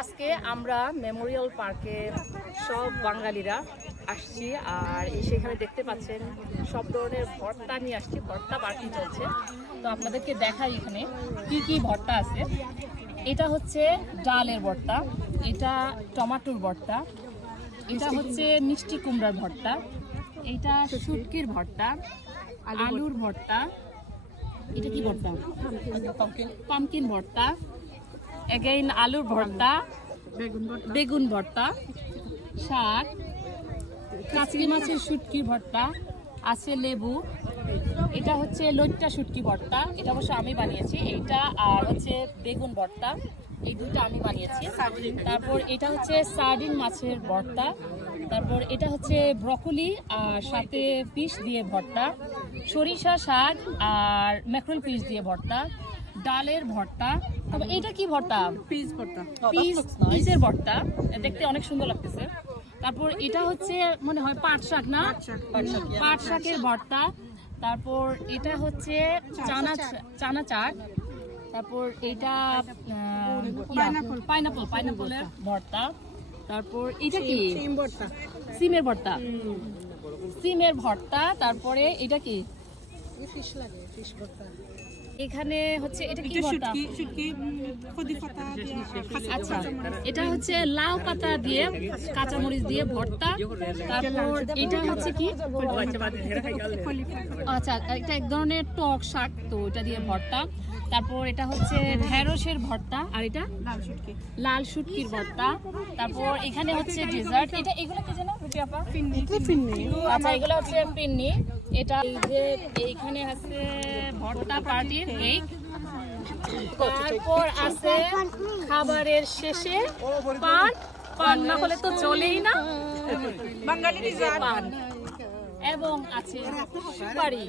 আজকে আমরা মেমোরিয়াল পার্কে সব বাঙালিরা আসছি আর সেখানে দেখতে পাচ্ছেন সব ধরনের ভর্তা নিয়ে আসছি ভর্তা পার্টি চলছে। তো আপনাদেরকে দেখাই এখানে কি কি ভর্তা আছে। এটা হচ্ছে ডালের ভর্তা এটা টমাটোর ভর্তা এটা হচ্ছে মিষ্টি কুমড়ার ভর্তা এটা শুটকির ভর্তা আলুর ভর্তা এটা কি ভর্তা? পামকিন ভর্তা এগেইন আলুর ভর্তা, বেগুন ভর্তা, শাক, কাঁচকি মাছের শুটকি ভর্তা, আছে লেবু। এটা হচ্ছে লইট্টা শুটকি ভর্তা। এটা অবশ্য আমি বানিয়েছি। এইটা আর হচ্ছে বেগুন ভর্তা। এই দুটো আমি বানিয়েছি। তারপর এটা হচ্ছে সার্ডিন মাছের ভর্তা। তারপর এটা হচ্ছে ব্রকলি আর সাথে পিস দিয়ে ভর্তা সরিষা শাক আর ম্যাকরোল পিস দিয়ে ভর্তা ডালের ভর্তা। তারপর এটা কি ভর্তা? পিস ভর্তা। পিস পিসের ভর্তা। দেখতে অনেক সুন্দর লাগতেছে। তারপর এটা হচ্ছে মনে হয় পাট শাক না? পাট শাকের ভর্তা। তারপর এটা হচ্ছে চানা চানা চাট তারপর এটা পাইনাপল পাইনাপলের ভর্তা। তারপর এটা কি? সিম ভর্তা। সিমের ভর্তা। সিমের ভর্তা তারপরে এটা কি? ফিশ লাগে ফিশ ভর্তা। এখানে হচ্ছে এটা কি ভর্তা আচ্ছা। এটা হচ্ছে লাউ পাতা দিয়ে কাঁচামরিচ দিয়ে ভর্তা। তারপর এটা হচ্ছে কি? আচ্ছা এটা এক ধরনের টক শাক তো এটা দিয়ে ভর্তা। তারপর এটা হচ্ছে ঢেঁড়সের ভর্তা আর এটা? লাল শুটকি। লাল শুটকির ভর্তা। তারপর এখানে হচ্ছে ডেজার্ট। এটা এগুলো কি জানো রুটি আপা পিন্নি। আচ্ছা এগুলো হচ্ছে পিন্নি। এটা এই যে এইখানে আছে ভর্তা পার্টির কেক। তারপর আছে খাবারের শেষে পান। পান না হলে তো চলেই না। বাঙালি পান। এবং আছে সুপারি।